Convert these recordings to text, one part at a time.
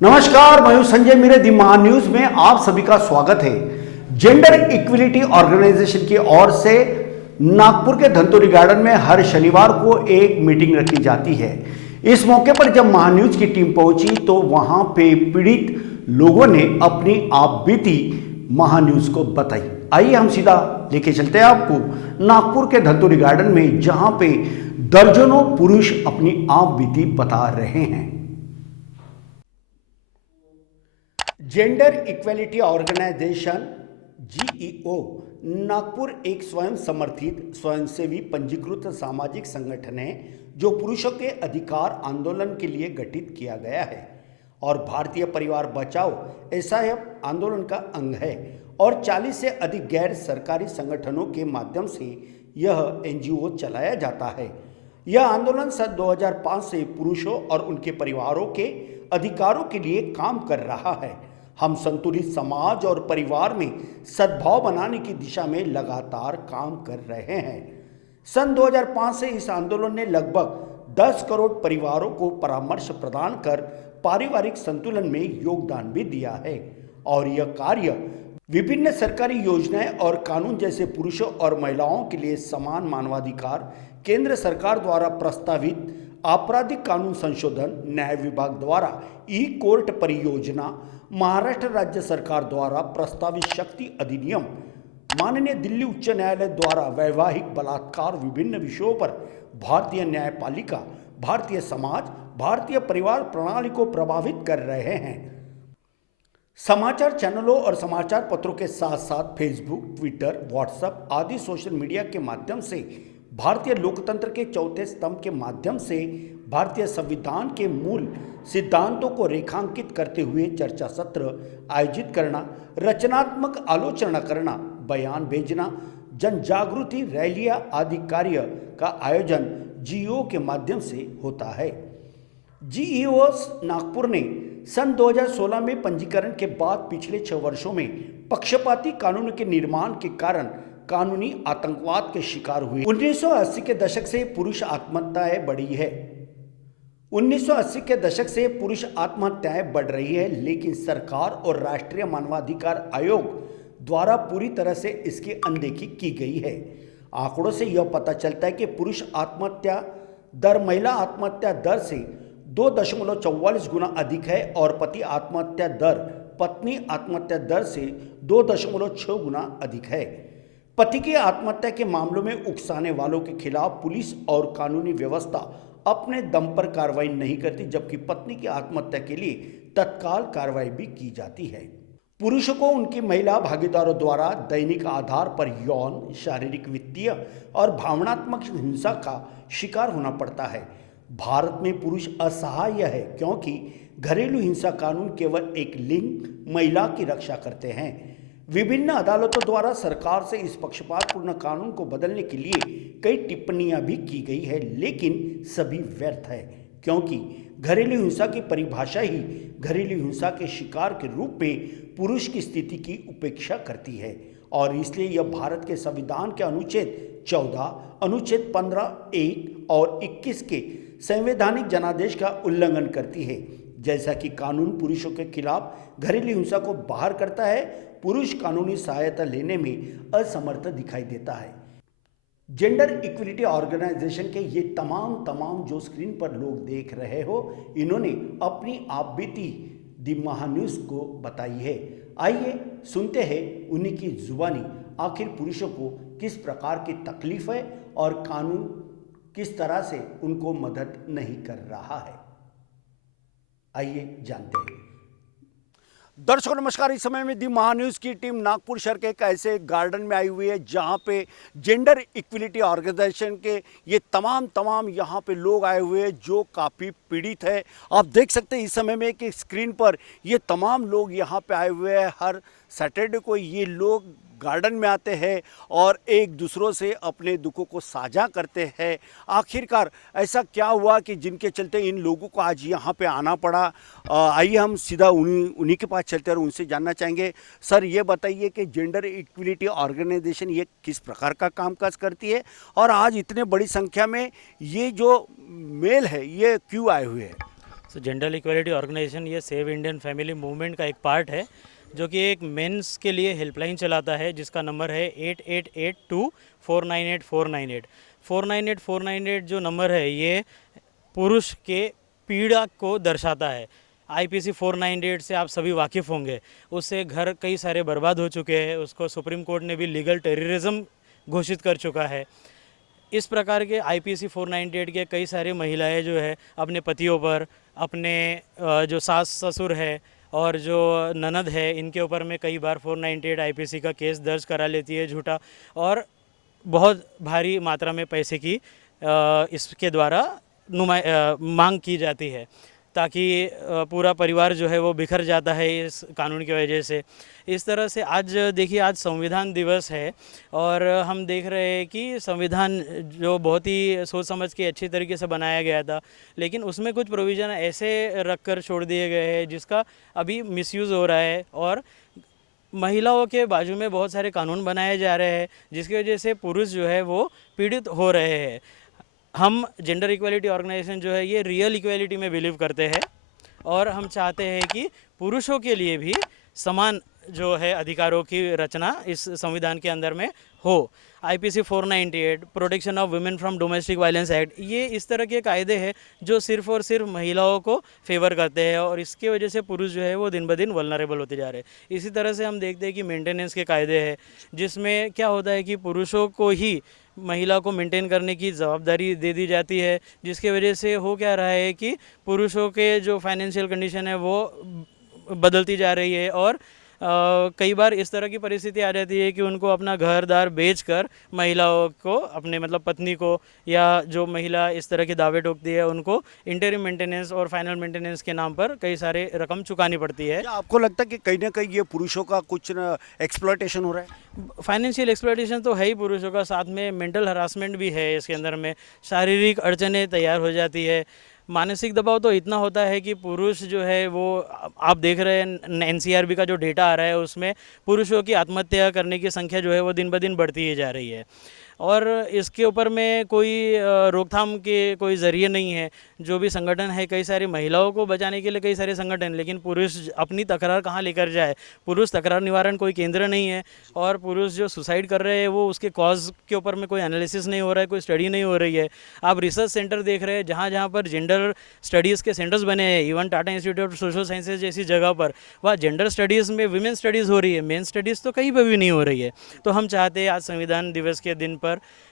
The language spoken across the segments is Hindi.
नमस्कार, मैं हूं संजय मेरे दी महान न्यूज में आप सभी का स्वागत है। जेंडर इक्विलिटी ऑर्गेनाइजेशन की ओर से नागपुर के धंतोरी गार्डन में हर शनिवार को एक मीटिंग रखी जाती है। इस मौके पर जब महान न्यूज की टीम पहुंची तो वहां पे पीड़ित लोगों ने अपनी आप बीती महान न्यूज को बताई। आइए हम सीधा लेके चलते हैं आपको नागपुर के धंतोरी गार्डन में, जहां पे दर्जनों पुरुष अपनी आप बीती बता रहे हैं। Gender equality organisation GEO Nagpur एक स्वयं समर्थित स्वयंसेवी पंजीकृत सामाजिक संगठन है जो पुरुषों के अधिकार आंदोलन के लिए गठित किया गया है और भारतीय परिवार बचाओ एसआईएफ आंदोलन का अंग है और 40 से अधिक गैर सरकारी संगठनों के माध्यम से यह एनजीओ चलाया जाता है। यह आंदोलन सन 2005 से पुरुषों और उनके परिवारों के अधिकारों के लिए काम कर रहा है। हम संतुलित समाज और परिवार में सद्भाव बनाने की दिशा में लगातार काम कर रहे हैं। सन 2005 से इस आंदोलन ने लगभग 10 करोड़ परिवारों को परामर्श प्रदान कर पारिवारिक संतुलन में योगदान भी दिया है और यह कार्य विभिन्न सरकारी योजनाएं और कानून जैसे पुरुषों और महिलाओं के लिए समान मानवाधिकार, केंद्र सरकार द्वारा प्रस्तावित आपराधिक कानून संशोधन, न्याय विभाग द्वारा ई कोर्ट परियोजना, महाराष्ट्र राज्य सरकार द्वारा प्रस्तावित शक्ति अधिनियम, माननीय दिल्ली उच्च न्यायालय द्वारा वैवाहिक बलात्कार, विभिन्न विषयों पर भारतीय न्यायपालिका, भारतीय समाज, भारतीय परिवार प्रणाली को प्रभावित कर रहे हैं। समाचार चैनलों और समाचार पत्रों के साथ साथ फेसबुक, ट्विटर, व्हाट्सएप आदि सोशल मीडिया के माध्यम से भारतीय लोकतंत्र के चौथे स्तंभ के माध्यम से भारतीय संविधान के मूल सिद्धांतों को रेखांकित करते हुए चर्चा सत्र आयोजित करना, रचनात्मक आलोचना करना, बयान भेजना, जन जागृति रैलियां आदि कार्य का आयोजन जीईओ के माध्यम से होता है। जीईओ नागपुर ने सन 2016 में पंजीकरण के बाद पिछले 6 वर्षों में पक्षपाती कानून के निर्माण के कारण कानूनी आतंकवाद के शिकार हुए। 1980 के दशक से पुरुष आत्महत्याएं बढ़ी है। 1980 के दशक से पुरुष आत्महत्याएं बढ़ रही है, लेकिन सरकार और राष्ट्रीय मानवाधिकार आयोग द्वारा पूरी तरह से इसकी अनदेखी की गई है। आंकड़ों से यह पता चलता है कि पुरुष आत्महत्या दर महिला आत्महत्या दर से 2.44 गुना अधिक है और पति आत्महत्या दर पत्नी आत्महत्या दर से 2.6 गुना अधिक है। पति की आत्महत्या के मामलों में उकसाने वालों के खिलाफ पुलिस और कानूनी व्यवस्था अपने दम पर कार्रवाई नहीं करती, जबकि पत्नी की आत्महत्या के लिए तत्काल कार्रवाई भी की जाती है। पुरुषों को उनकी महिला भागीदारों द्वारा दैनिक आधार पर यौन, शारीरिक, वित्तीय और भावनात्मक हिंसा का शिकार होना पड़ता है। भारत में पुरुष असहाय है क्योंकि घरेलू हिंसा कानून केवल एक लिंग महिला की रक्षा करते हैं। विभिन्न अदालतों द्वारा सरकार से इस पक्षपातपूर्ण कानून को बदलने के लिए कई टिप्पणियां भी की गई है, लेकिन सभी व्यर्थ है क्योंकि घरेलू हिंसा की परिभाषा ही घरेलू हिंसा के शिकार के रूप में पुरुष की स्थिति की उपेक्षा करती है और इसलिए यह भारत के संविधान के अनुच्छेद 14, अनुच्छेद 15, 1 और 21 के संवैधानिक जनादेश का उल्लंघन करती है। जैसा कि कानून पुरुषों के खिलाफ घरेलू हिंसा को बाहर करता है, पुरुष कानूनी सहायता लेने में असमर्थ दिखाई देता है। जेंडर इक्विलिटी ऑर्गेनाइजेशन के ये तमाम जो स्क्रीन पर लोग देख रहे हो, इन्होंने अपनी आप बीती दी महान न्यूज को बताई है। आइए सुनते हैं उन्हीं की जुबानी आखिर पुरुषों को किस प्रकार की तकलीफ है और कानून किस तरह से उनको मदद नहीं कर रहा है। आइए जानते हैं। दर्शकों नमस्कार, इस समय में दी महान न्यूज की टीम नागपुर शहर के एक ऐसे गार्डन में आई हुई है जहां पे जेंडर इक्विलिटी ऑर्गेनाइजेशन के ये तमाम यहाँ पे लोग आए हुए हैं जो काफ़ी पीड़ित है। आप देख सकते हैं इस समय में कि स्क्रीन पर ये तमाम लोग यहाँ पे आए हुए हैं। हर सैटरडे को ये लोग गार्डन में आते हैं और एक दूसरों से अपने दुखों को साझा करते हैं। आखिरकार ऐसा क्या हुआ कि जिनके चलते इन लोगों को आज यहाँ पे आना पड़ा। आइए हम सीधा उन्हीं के पास चलते हैं और उनसे जानना चाहेंगे। सर, ये बताइए कि जेंडर इक्विलिटी ऑर्गेनाइजेशन ये किस प्रकार का कामकाज करती है और आज इतने बड़ी संख्या में ये जो मेल है ये क्यों आए हुए हैं? जेंडर इक्वलिटी ऑर्गेनाइजेशन ये सेव इंडियन फैमिली मूवमेंट का एक पार्ट है, जो कि एक मेंस के लिए हेल्पलाइन चलाता है, जिसका नंबर है 8882498498। 498498 जो नंबर है ये पुरुष के पीड़ा को दर्शाता है। आईपीसी 498 से आप सभी वाकिफ़ होंगे। उससे घर कई सारे बर्बाद हो चुके हैं, उसको सुप्रीम कोर्ट ने भी लीगल टेररिज्म घोषित कर चुका है। इस प्रकार के आईपीसी 498 के कई सारी महिलाएं जो है अपने पतियों पर, अपने जो सास ससुर है और जो ननद है, इनके ऊपर में कई बार 498 आईपीसी का केस दर्ज करा लेती है झूठा, और बहुत भारी मात्रा में पैसे की इसके द्वारा मांग की जाती है, ताकि पूरा परिवार जो है वो बिखर जाता है इस कानून की वजह से। इस तरह से आज देखिए, आज संविधान दिवस है और हम देख रहे हैं कि संविधान जो बहुत ही सोच समझ के अच्छी तरीके से बनाया गया था, लेकिन उसमें कुछ प्रोविज़न ऐसे रख कर छोड़ दिए गए हैं जिसका अभी मिसयूज़ हो रहा है, और महिलाओं के बाजू में बहुत सारे कानून बनाए जा रहे हैं जिसकी वजह से पुरुष जो है वो पीड़ित हो रहे हैं। हम जेंडर इक्वलिटी ऑर्गेनाइजेशन जो है ये रियल इक्वलिटी में बिलीव करते हैं, और हम चाहते हैं कि पुरुषों के लिए भी समान जो है अधिकारों की रचना इस संविधान के अंदर में हो। IPC 498, protection of women from domestic violence act, ये इस तरह के कायदे हैं जो सिर्फ़ और सिर्फ महिलाओं को फेवर करते हैं, और इसकी वजह से पुरुष जो है वो दिन ब दिन वल्नरेबल होते जा रहे हैं। इसी तरह से हम देखते हैं कि मेंटेनेंस के कायदे हैं, जिसमें क्या होता है कि पुरुषों को ही महिला को मेंटेन करने की ज़वाबदारी दे दी जाती है, जिसकी वजह से हो क्या रहा है कि पुरुषों के जो फाइनेंशियल कंडीशन है वो बदलती जा रही है, और कई बार इस तरह की परिस्थिति आ जाती है कि उनको अपना घर दार बेचकर महिलाओं को, अपने मतलब पत्नी को, या जो महिला इस तरह के दावे ठोकती है उनको इंटरिम मेंटेनेंस और फाइनल मेंटेनेंस के नाम पर कई सारे रकम चुकानी पड़ती है। क्या आपको लगता है कि कहीं ना कहीं ये पुरुषों का कुछ एक्सप्लॉयटेशन हो रहा है? फाइनेंशियल एक्सप्लॉयटेशन तो है ही पुरुषों का, साथ में मेंटल हरासमेंट भी है इसके अंदर में, शारीरिक अड़चनें तैयार हो जाती है, मानसिक दबाव तो इतना होता है कि पुरुष जो है वो, आप देख रहे हैं एनसीआरबी का जो डेटा आ रहा है उसमें पुरुषों की आत्महत्या करने की संख्या जो है वो दिन ब दिन बढ़ती ही जा रही है, और इसके ऊपर में कोई रोकथाम के कोई ज़रिए नहीं है। जो भी संगठन है, कई सारी महिलाओं को बचाने के लिए कई सारे संगठन, लेकिन पुरुष अपनी तकरार कहाँ लेकर जाए? पुरुष तकरार निवारण कोई केंद्र नहीं है, और पुरुष जो सुसाइड कर रहे हैं वो उसके कॉज के ऊपर में कोई एनालिसिस नहीं हो रहा है, कोई स्टडी नहीं हो रही है। आप रिसर्च सेंटर देख रहे हैं जहाँ जहाँ पर जेंडर स्टडीज़ के सेंटर्स बने हैं, even Tata institute of social sciences जैसी जगह पर, वहाँ जेंडर स्टडीज़ में विमेन स्टडीज़ हो रही है, मेन स्टडीज़ तो कहीं पर भी नहीं हो रही है। तो हम चाहते हैं आज संविधान दिवस के दिन पर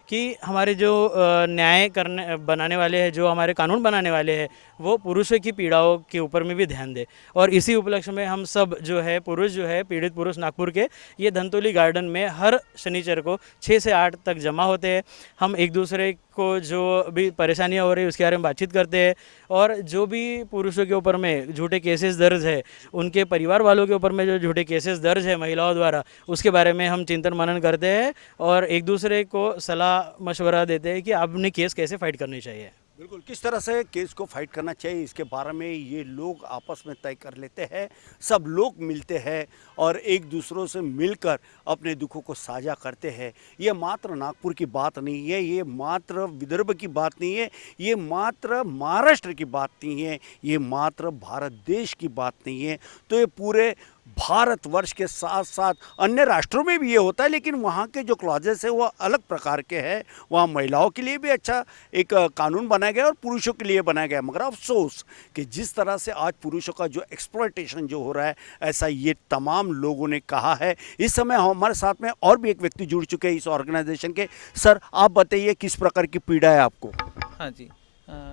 कि हमारे जो न्याय करने बनाने वाले हैं, जो हमारे कानून बनाने वाले हैं, वो पुरुषों की पीड़ाओं के ऊपर में भी ध्यान दें, और इसी उपलक्ष्य में हम सब जो है पुरुष जो है, पीड़ित पुरुष नागपुर के ये धनतोली गार्डन में हर शनिचर को 6 से 8 तक जमा होते हैं। हम एक दूसरे को जो भी परेशानियां हो रही है उसके बारे में बातचीत करते हैं, और जो भी पुरुषों के ऊपर में झूठे केसेस दर्ज है, उनके परिवार वालों के ऊपर में जो झूठे केसेस दर्ज है महिलाओं द्वारा, उसके बारे में हम चिंतन मनन करते हैं और एक दूसरे को सलाह मशवरा देते हैं कि आपने केस कैसे फाइट करनी चाहिए। बिल्कुल, किस तरह से केस को फाइट करना चाहिए इसके बारे में ये लोग आपस में तय कर लेते हैं। सब लोग मिलते हैं और एक दूसरों से मिलकर अपने दुखों को साझा करते हैं। ये मात्र नागपुर की बात नहीं है, ये मात्र विदर्भ की बात नहीं है, ये मात्र महाराष्ट्र की बात नहीं है, ये मात्र भारत देश की बात नहीं है। तो ये पूरे भारतवर्ष के साथ साथ अन्य राष्ट्रों में भी ये होता है, लेकिन वहाँ के जो क्लॉजेस है वो अलग प्रकार के हैं। वहाँ महिलाओं के लिए भी अच्छा एक कानून बनाया गया और पुरुषों के लिए बनाया गया। मगर अफसोस कि जिस तरह से आज पुरुषों का जो एक्सप्लॉयटेशन जो हो रहा है, ऐसा ये तमाम लोगों ने कहा है। इस समय हमारे साथ में और भी एक व्यक्ति जुड़ चुके हैं इस ऑर्गेनाइजेशन के। सर, आप बताइए किस प्रकार की पीड़ा है आपको? हाँ जी,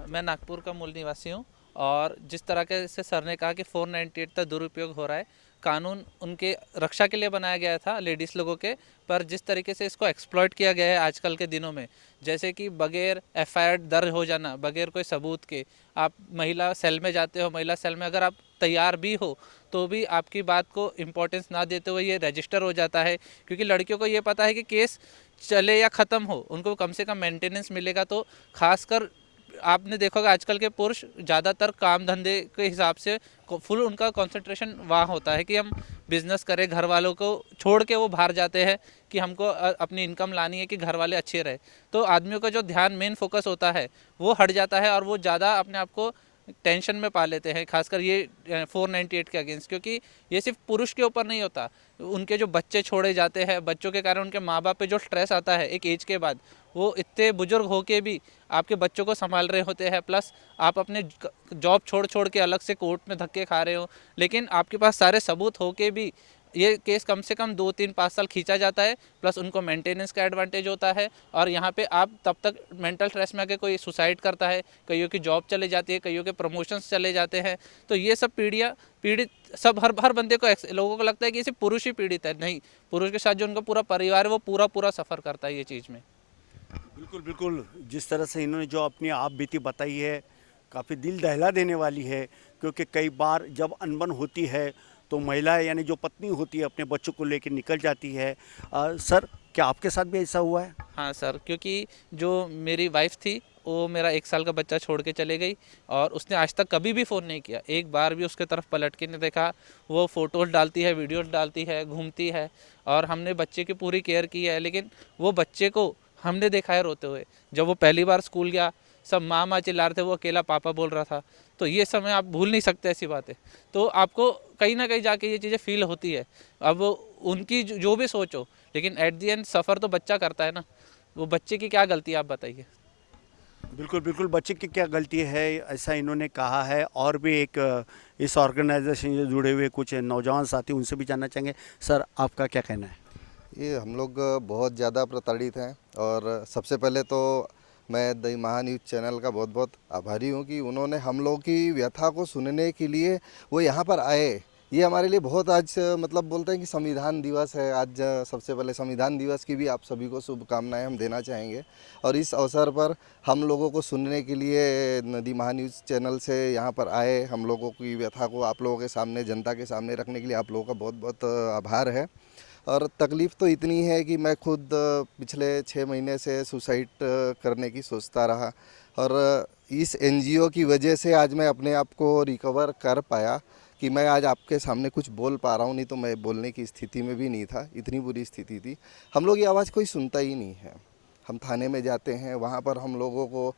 मैं नागपुर का मूल निवासी हूँ, और जिस तरह के से सर ने कहा कि 498 का दुरुपयोग हो रहा है, कानून उनके रक्षा के लिए बनाया गया था लेडीज़ लोगों के, पर जिस तरीके से इसको एक्सप्लॉइट किया गया है आजकल के दिनों में, जैसे कि बगैर एफआईआर दर्ज हो जाना, बगैर कोई सबूत के आप महिला सेल में जाते हो, महिला सेल में अगर आप तैयार भी हो तो भी आपकी बात को इम्पोर्टेंस ना देते हुए ये रजिस्टर हो जाता है, क्योंकि लड़कियों को ये पता है कि केस चले या ख़त्म हो, उनको कम से कम मेंटेनेंस मिलेगा। तो खासकर आपने देखा होगा आजकल के पुरुष ज़्यादातर काम धंधे के हिसाब से फुल उनका कंसंट्रेशन वहाँ होता है कि हम बिजनेस करें, घर वालों को छोड़ के वो बाहर जाते हैं कि हमको अपनी इनकम लानी है कि घर वाले अच्छे रहे। तो आदमियों का जो ध्यान मेन फोकस होता है वो हट जाता है, और वो ज़्यादा अपने आप को टेंशन में पा लेते हैं, खासकर ये 498 के अगेंस्ट, क्योंकि ये सिर्फ पुरुष के ऊपर नहीं होता, उनके जो बच्चे छोड़े जाते हैं, बच्चों के कारण उनके माँ बाप पे जो स्ट्रेस आता है एक एज के बाद, वो इतने बुजुर्ग होके भी आपके बच्चों को संभाल रहे होते हैं, प्लस आप अपने जॉब छोड़ छोड़ के अलग से कोर्ट में धक्के खा रहे हो, लेकिन आपके पास सारे सबूत होके भी ये केस कम से कम 2 3 5 साल खींचा जाता है, प्लस उनको मेंटेनेंस का एडवांटेज होता है, और यहाँ पे आप तब तक मेंटल स्ट्रेस में आके कोई सुसाइड करता है, कईयों की जॉब चले जाती है, कईयों के प्रमोशंस चले जाते हैं। तो ये सब पीड़ित सब हर बंदे को लोगों को लगता है कि ये सिर्फ पुरुष ही पीड़ित है, नहीं, पुरुष के साथ जो उनका पूरा परिवार है वो पूरा सफ़र करता है ये चीज़ में। बिल्कुल बिल्कुल, जिस तरह से इन्होंने जो अपनी आप बीती बताई है काफ़ी दिल दहला देने वाली है, क्योंकि कई बार जब अनबन होती है तो महिला यानी जो पत्नी होती है अपने बच्चों को लेकर निकल जाती है। सर, क्या आपके साथ भी ऐसा हुआ है? हाँ सर, क्योंकि जो मेरी वाइफ़ थी वो मेरा 1 साल का बच्चा छोड़ के चले गई, और उसने आज तक कभी भी फ़ोन नहीं किया, एक बार भी उसके तरफ पलट के नहीं देखा। वो फ़ोटोज़ डालती है, वीडियोज़ डालती है, घूमती है, और हमने बच्चे की पूरी केयर की है, लेकिन वो बच्चे को हमने देखा है रोते हुए। जब वो पहली बार स्कूल गया, सब माँ माँ चिल्ला रहे थे, वो अकेला पापा बोल रहा था। तो ये समय आप भूल नहीं सकते ऐसी बातें। तो आपको कहीं ना कहीं जाके ये चीज़ें फील होती है। अब उनकी जो भी सोचो, लेकिन एट दी एंड सफ़र तो बच्चा करता है ना। वो बच्चे की क्या गलती है, आप बताइए। बिल्कुल बिल्कुल, बच्चे की क्या गलती है ऐसा इन्होंने कहा है। और भी एक इस ऑर्गेनाइजेशन से जुड़े हुए कुछ नौजवान साथी, उनसे भी जानना चाहेंगे। सर, आपका क्या कहना है? ये हम लोग बहुत ज़्यादा प्रताड़ित हैं, और सबसे पहले तो मैं द महान्यूज़ चैनल का बहुत बहुत आभारी हूँ कि उन्होंने हम लोग की व्यथा को सुनने के लिए वो यहाँ पर आए। ये हमारे लिए बहुत आज मतलब बोलते हैं कि संविधान दिवस है आज। सबसे पहले संविधान दिवस की भी आप सभी को शुभकामनाएं हम देना चाहेंगे, और इस अवसर पर हम लोगों को सुनने के लिए द महान्यूज़ चैनल से यहाँ पर आए। हम लोगों की व्यथा को आप लोगों के सामने, जनता के सामने रखने के लिए आप लोगों का बहुत बहुत आभार है। और तकलीफ़ तो इतनी है कि मैं खुद पिछले 6 महीने से सुसाइड करने की सोचता रहा, और इस एनजीओ की वजह से आज मैं अपने आप को रिकवर कर पाया कि मैं आज आपके सामने कुछ बोल पा रहा हूँ। नहीं तो मैं बोलने की स्थिति में भी नहीं था, इतनी बुरी स्थिति थी। हम लोग की आवाज़ कोई सुनता ही नहीं है। हम थाने में जाते हैं, वहाँ पर हम लोगों को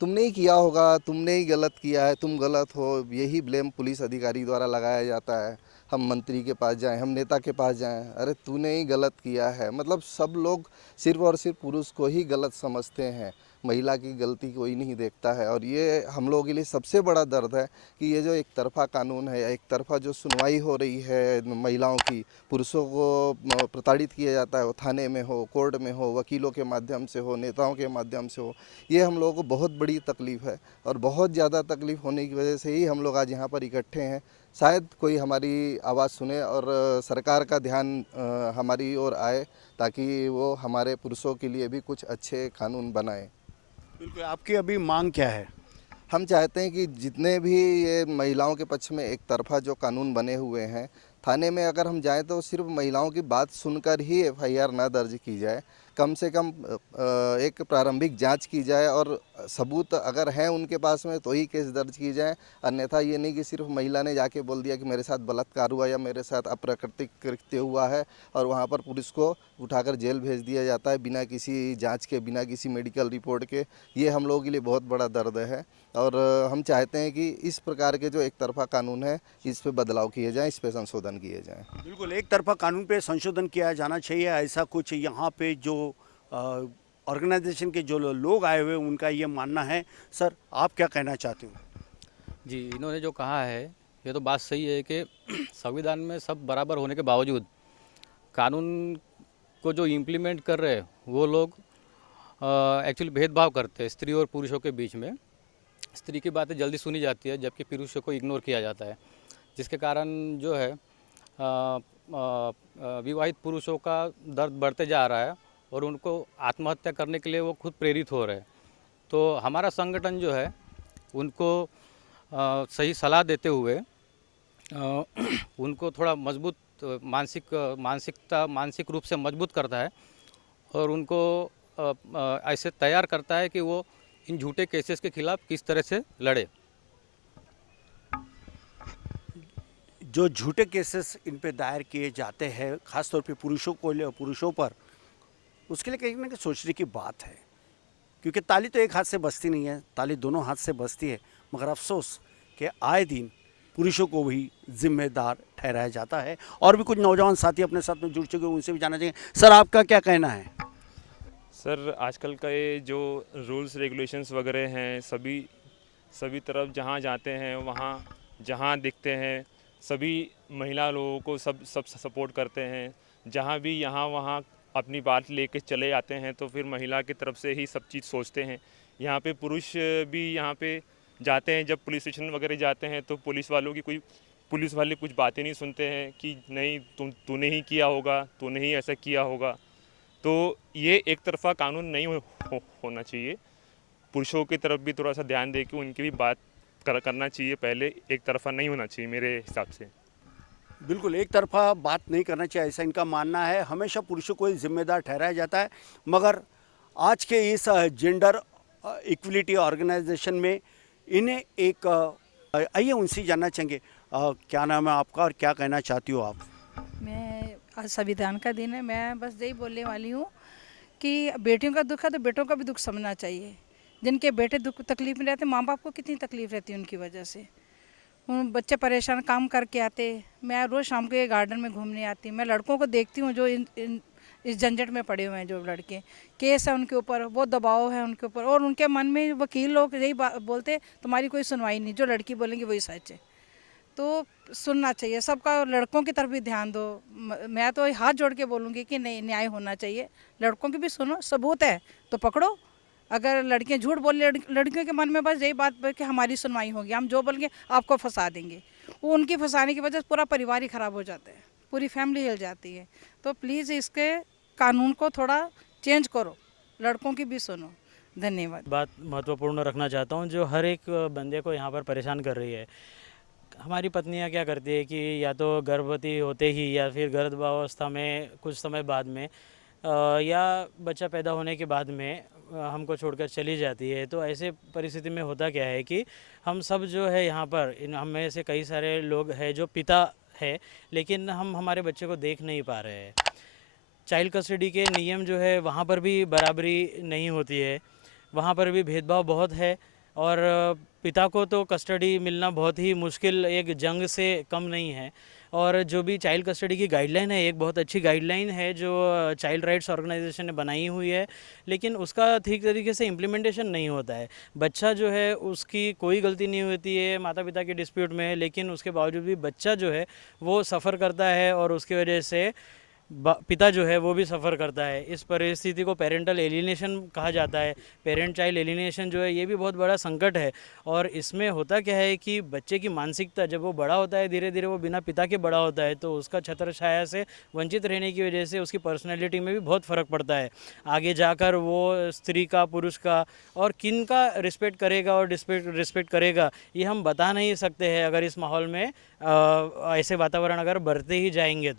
तुमने ही किया होगा, तुमने ही गलत किया है, तुम गलत हो, यही ब्लेम पुलिस अधिकारी द्वारा लगाया जाता है। हम मंत्री के पास जाएं, हम नेता के पास जाएं, अरे तूने ही गलत किया है। मतलब सब लोग सिर्फ और सिर्फ पुरुष को ही गलत समझते हैं, महिला की गलती कोई नहीं देखता है। और ये हम लोगों के लिए सबसे बड़ा दर्द है कि ये जो एक तरफा कानून है, एक तरफा जो सुनवाई हो रही है महिलाओं की, पुरुषों को प्रताड़ित किया जाता है, वो थाने में हो, कोर्ट में हो, वकीलों के माध्यम से हो, नेताओं के माध्यम से हो, ये हम लोगों को बहुत बड़ी तकलीफ़ है। और बहुत ज़्यादा तकलीफ़ होने की वजह से ही हम लोग आज यहाँ पर इकट्ठे हैं। शायद कोई हमारी आवाज़ सुने और सरकार का ध्यान हमारी ओर आए, ताकि वो हमारे पुरुषों के लिए भी कुछ अच्छे कानून बनाए। बिल्कुल, आपकी अभी मांग क्या है? हम चाहते हैं कि जितने भी ये महिलाओं के पक्ष में एक तरफा जो कानून बने हुए हैं, थाने में अगर हम जाएं तो सिर्फ महिलाओं की बात सुनकर ही एफआईआर ना दर्ज की जाए, कम से कम एक प्रारंभिक जांच की जाए, और सबूत अगर हैं उनके पास में तो ही केस दर्ज की जाए। अन्यथा ये नहीं कि सिर्फ महिला ने जाके बोल दिया कि मेरे साथ बलात्कार हुआ या मेरे साथ अप्राकृतिक कृत्य हुआ है, और वहाँ पर पुलिस को उठाकर जेल भेज दिया जाता है बिना किसी जांच के, बिना किसी मेडिकल रिपोर्ट के। ये हम लोगों के लिए बहुत बड़ा दर्द है, और हम चाहते हैं कि इस प्रकार के जो एक तरफा कानून है इस पे बदलाव किए जाएं, इस पे संशोधन किए जाएं। बिल्कुल, एक तरफा कानून पे संशोधन किया जाना चाहिए, ऐसा कुछ यहाँ पे जो ऑर्गेनाइजेशन के जो लोग आए हुए हैं उनका ये मानना है। सर, आप क्या कहना चाहते हो? जी, इन्होंने जो कहा है ये तो बात सही है कि संविधान में सब बराबर होने के बावजूद कानून को जो इम्प्लीमेंट कर रहे हैं वो लोग एक्चुअली भेदभाव करते हैं स्त्री और पुरुषों के बीच में। स्त्री की बातें जल्दी सुनी जाती है जबकि पुरुषों को इग्नोर किया जाता है, जिसके कारण जो है विवाहित पुरुषों का दर्द बढ़ते जा रहा है और उनको आत्महत्या करने के लिए वो खुद प्रेरित हो रहे हैं। तो हमारा संगठन जो है उनको सही सलाह देते हुए उनको थोड़ा मजबूत मानसिक रूप से मजबूत करता है, और उनको ऐसे तैयार करता है कि वो इन झूठे केसेस के खिलाफ किस तरह से लड़े। जो झूठे केसेस इन पे दायर किए जाते हैं खासतौर पे पुरुषों पर, उसके लिए कहीं ना कहीं सोचने की बात है, क्योंकि ताली तो एक हाथ से बजती नहीं है, ताली दोनों हाथ से बजती है। मगर अफसोस कि आए दिन पुरुषों को भी जिम्मेदार ठहराया जाता है। और भी कुछ नौजवान साथी अपने साथ में जुड़ चुके हैं, उनसे भी जानना चाहिए। सर, आपका क्या कहना है? सर, आजकल का ये जो रूल्स रेगुलेशंस वगैरह हैं, सभी तरफ जहाँ जाते हैं वहाँ जहाँ दिखते हैं सभी महिला लोगों को सब सब सपोर्ट करते हैं। जहाँ भी यहाँ वहाँ अपनी बात लेके चले आते हैं तो फिर महिला की तरफ से ही सब चीज़ सोचते हैं। यहाँ पे पुरुष भी यहाँ पे जाते हैं, जब पुलिस स्टेशन वगैरह जाते हैं तो पुलिस वाले कुछ बातें नहीं सुनते हैं कि नहीं तूने ही किया होगा, तूने ही ऐसा किया होगा। तो ये एक तरफा कानून नहीं होना चाहिए। पुरुषों की तरफ भी थोड़ा सा ध्यान दे के उनकी भी बात करना चाहिए। पहले एक तरफा नहीं होना चाहिए मेरे हिसाब से। बिल्कुल एक तरफा बात नहीं करना चाहिए, ऐसा इनका मानना है। हमेशा पुरुषों को ही जिम्मेदार ठहराया जाता है, मगर आज के इस जेंडर इक्वलिटी ऑर्गेनाइजेशन में इन्हें एक आइए उनसे जानना चाहेंगे। क्या नाम है आपका और क्या कहना चाहती हो आप? मैं आज संविधान का दिन है, मैं बस यही बोलने वाली हूँ कि बेटियों का दुख है तो बेटों का भी दुख समझना चाहिए। जिनके बेटे दुख तकलीफ में रहते, माँ बाप को कितनी तकलीफ रहती है उनकी वजह से। बच्चे परेशान काम करके आते। मैं रोज़ शाम को ये गार्डन में घूमने आती हूँ। मैं लड़कों को देखती हूँ जो इस झंझट में पड़े हुए हैं, जो लड़के केस है उनके ऊपर, वो दबाव है उनके ऊपर, और उनके मन में वकील लोग यही बोलते तुम्हारी कोई सुनवाई नहीं, जो लड़की बोलेंगी वही सच है। तो सुनना चाहिए सबका, लड़कों की तरफ भी ध्यान दो। मैं तो हाथ जोड़ के बोलूँगी कि नहीं, न्याय होना चाहिए। लड़कों की भी सुनो, सबूत है तो पकड़ो। अगर लड़कियां झूठ बोल, लड़कियों के मन में बस यही बात कि हमारी सुनवाई होगी, हम जो बोलेंगे आपको फंसा देंगे। वो उनकी फंसाने की वजह से पूरा परिवार ही ख़राब हो जाता है, पूरी फैमिली हिल जाती है। तो प्लीज़ इसके कानून को थोड़ा चेंज करो, लड़कों की भी सुनो। धन्यवाद। बात महत्वपूर्ण रखना चाहता हूँ जो हर एक बंदे को यहाँ पर परेशान कर रही है। हमारी पत्नियाँ क्या करती है कि या तो गर्भवती होते ही या फिर गर्भावस्था में कुछ समय बाद में या बच्चा पैदा होने के बाद में हमको छोड़कर चली जाती है। तो ऐसे परिस्थिति में होता क्या है कि हम सब जो है यहाँ पर हम में से कई सारे लोग हैं जो पिता है, लेकिन हम हमारे बच्चे को देख नहीं पा रहे हैं। चाइल्ड कस्टडी के नियम जो है वहाँ पर भी बराबरी नहीं होती है, वहाँ पर भी भेदभाव बहुत है। और पिता को तो कस्टडी मिलना बहुत ही मुश्किल, एक जंग से कम नहीं है। और जो भी चाइल्ड कस्टडी की गाइडलाइन है, एक बहुत अच्छी गाइडलाइन है जो चाइल्ड राइट्स ऑर्गेनाइजेशन ने बनाई हुई है, लेकिन उसका ठीक तरीके से इम्प्लीमेंटेशन नहीं होता है। बच्चा जो है उसकी कोई गलती नहीं होती है माता पिता के डिस्प्यूट में, लेकिन उसके बावजूद भी बच्चा जो है वो सफ़र करता है और उसकी वजह से पिता जो है वो भी सफ़र करता है। इस परिस्थिति को पेरेंटल एलिनेशन कहा जाता है। पेरेंट चाइल्ड एलिनेशन जो है ये भी बहुत बड़ा संकट है। और इसमें होता क्या है कि बच्चे की मानसिकता जब वो बड़ा होता है, धीरे धीरे वो बिना पिता के बड़ा होता है, तो उसका छत्र छाया से वंचित रहने की वजह से उसकी पर्सनैलिटी में भी बहुत फ़र्क पड़ता है। आगे जाकर वो स्त्री का, पुरुष का और किन का रिस्पेक्ट करेगा और रिस्पेक्ट करेगा ये हम बता नहीं सकते हैं अगर इस माहौल में ऐसे वातावरण अगर बढ़ते ही जाएंगे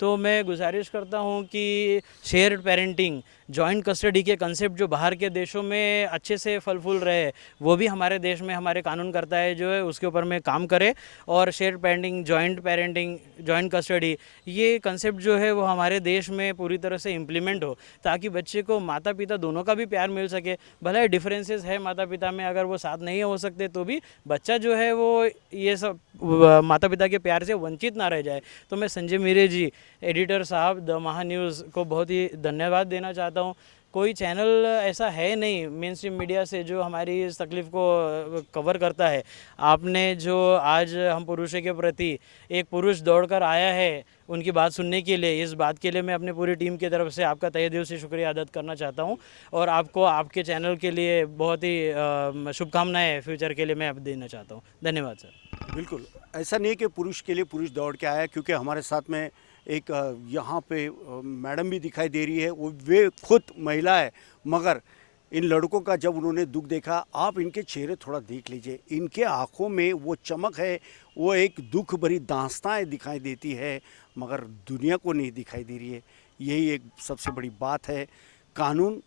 तो मैं गुजारिश करता हूँ कि शेयर्ड पेरेंटिंग, जॉइंट कस्टडी के कंसेप्ट जो बाहर के देशों में अच्छे से फल फूल रहे हैं, वो भी हमारे देश में हमारे कानून करता है जो है उसके ऊपर में काम करे। और शेयर्ड पेरेंटिंग, जॉइंट कस्टडी, ये कंसेप्ट जो है वो हमारे देश में पूरी तरह से इम्प्लीमेंट हो, ताकि बच्चे को माता पिता दोनों का भी प्यार मिल सके। भले डिफरेंसेस है माता पिता में, अगर वो साथ नहीं हो सकते तो भी बच्चा जो है वो ये सब माता पिता के प्यार से वंचित ना रह जाए। तो मैं संजय मीरे जी, एडिटर साहब, द महा न्यूज़ को बहुत ही धन्यवाद देना चाहता हूँ। कोई चैनल ऐसा है नहीं मेन स्ट्रीम मीडिया से जो हमारी इस तकलीफ़ को कवर करता है। आपने जो आज हम पुरुषों के प्रति एक पुरुष दौड़कर आया है उनकी बात सुनने के लिए, इस बात के लिए मैं अपनी पूरी टीम की तरफ से आपका तहे दिल से शुक्रिया अदा करना चाहता हूं। और आपको आपके चैनल के लिए बहुत ही शुभकामनाएं फ्यूचर के लिए मैं आप देना चाहता हूं। धन्यवाद सर। बिल्कुल ऐसा नहीं है कि पुरुष के लिए पुरुष दौड़ के आया, क्योंकि हमारे साथ में एक यहाँ पे मैडम भी दिखाई दे रही है, वे खुद महिला है, मगर इन लड़कों का जब उन्होंने दुख देखा, आप इनके चेहरे थोड़ा देख लीजिए, इनके आँखों में वो चमक है, वो एक दुख भरी दास्तान दिखाई देती है, मगर दुनिया को नहीं दिखाई दे रही है। यही एक सबसे बड़ी बात है। कानून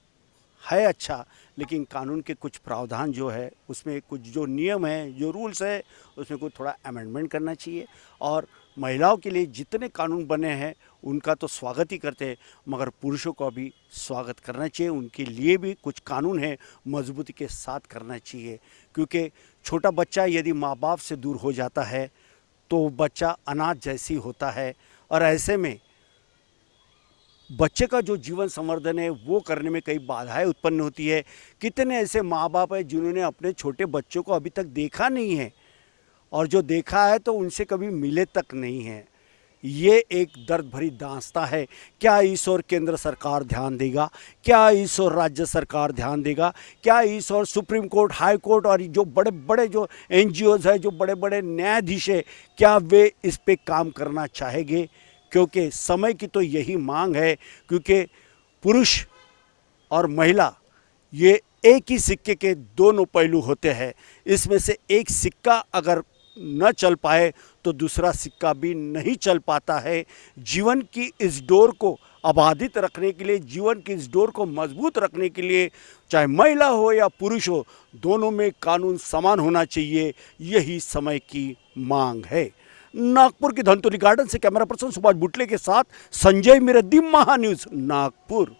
है अच्छा, लेकिन कानून के कुछ प्रावधान जो है उसमें कुछ जो नियम है, जो रूल्स है, उसमें कुछ थोड़ा अमेंडमेंट करना चाहिए। और महिलाओं के लिए जितने कानून बने हैं उनका तो स्वागत ही करते हैं, मगर पुरुषों को भी स्वागत करना चाहिए। उनके लिए भी कुछ कानून है मजबूती के साथ करना चाहिए, क्योंकि छोटा बच्चा यदि माँ बाप से दूर हो जाता है तो बच्चा अनाथ जैसी होता है, और ऐसे में बच्चे का जो जीवन संवर्धन है वो करने में कई बाधाएं उत्पन्न होती है। कितने ऐसे माँ बाप हैं जिन्होंने अपने छोटे बच्चों को अभी तक देखा नहीं है, और जो देखा है तो उनसे कभी मिले तक नहीं है। ये एक दर्द भरी दास्तां है। क्या इस ओर केंद्र सरकार ध्यान देगा? क्या इस ओर राज्य सरकार ध्यान देगा? क्या इस ओर सुप्रीम कोर्ट, हाई कोर्ट और जो बड़े बड़े जो NGOs है, जो बड़े बड़े न्यायाधीश है, क्या वे इस पे काम करना चाहेंगे? क्योंकि समय की तो यही मांग है, क्योंकि पुरुष और महिला ये एक ही सिक्के के दोनों पहलू होते हैं। इसमें से एक सिक्का अगर न चल पाए तो दूसरा सिक्का भी नहीं चल पाता है। जीवन की इस डोर को आबादित रखने के लिए, जीवन की इस डोर को मजबूत रखने के लिए, चाहे महिला हो या पुरुष हो, दोनों में कानून समान होना चाहिए। यही समय की मांग है। नागपुर की धंतोली गार्डन से कैमरा पर्सन सुभाष बुटले के साथ संजय मिरद्दी, महान्यूज, नागपुर।